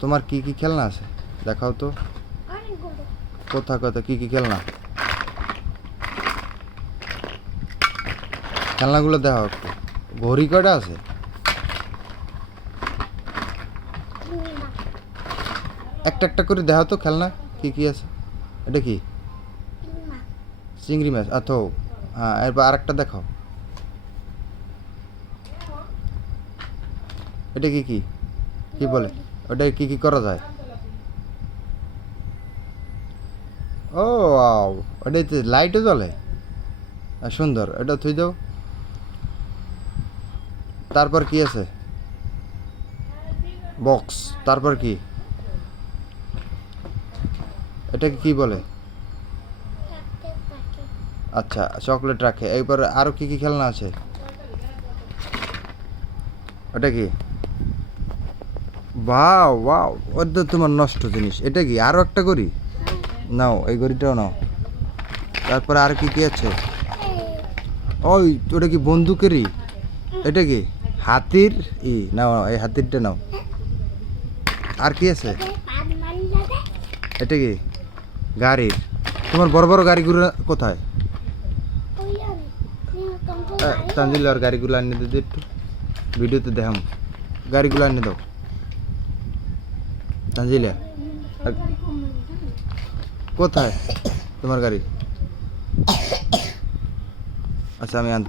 তোমার কি কি খেলনা আছে দেখাও তো। কোথা কোথা কি কি খেলনা, খেলনাগুলো দেখাও একটু। ঘড়ি কয়টা আছে? একটা একটা করে দেখাও তো খেলনা কি কি আছে। এটা কি? চিংড়ি মাছ। আচ্ছা, হ্যাঁ, এরপর আরেকটা দেখাও। এটা কি কি কি বলে? ওটা কি কি করা যায়? ও ওয়াও, ওটাতে লাইটও জ্বলে। সুন্দর, এটা থুই দাও। তারপর কি আছে? বক্স। তারপর কি? এটাকে কি বলে? আচ্ছা, চকলেট রাখে। এরপর আরো কি কি খেলনা আছে? ওটা কি? বাহ বাহ, ওটা তোমার নষ্ট জিনিস। এটা কি? আরো একটা করি নাও, এই ঘড়িটাও নাও। তারপরে আর কি কি আছে? ওই, ওটা কি বন্দুকেরই? এটা কি? হাতির নাও নাও, এই হাতিরটা নাও। আর কি আছে? এটা কি? গাড়ির। তোমার বড় বড় গাড়িগুলো কোথায়? তানজিল, আর গাড়িগুলো আনিয়ে দিতে একটু, ভিডিওতে দেখাম। গাড়িগুলো আনিয়ে দাও তানজিলা। কোথায় তোমার গাড়ি? আচ্ছা, আমি আনতে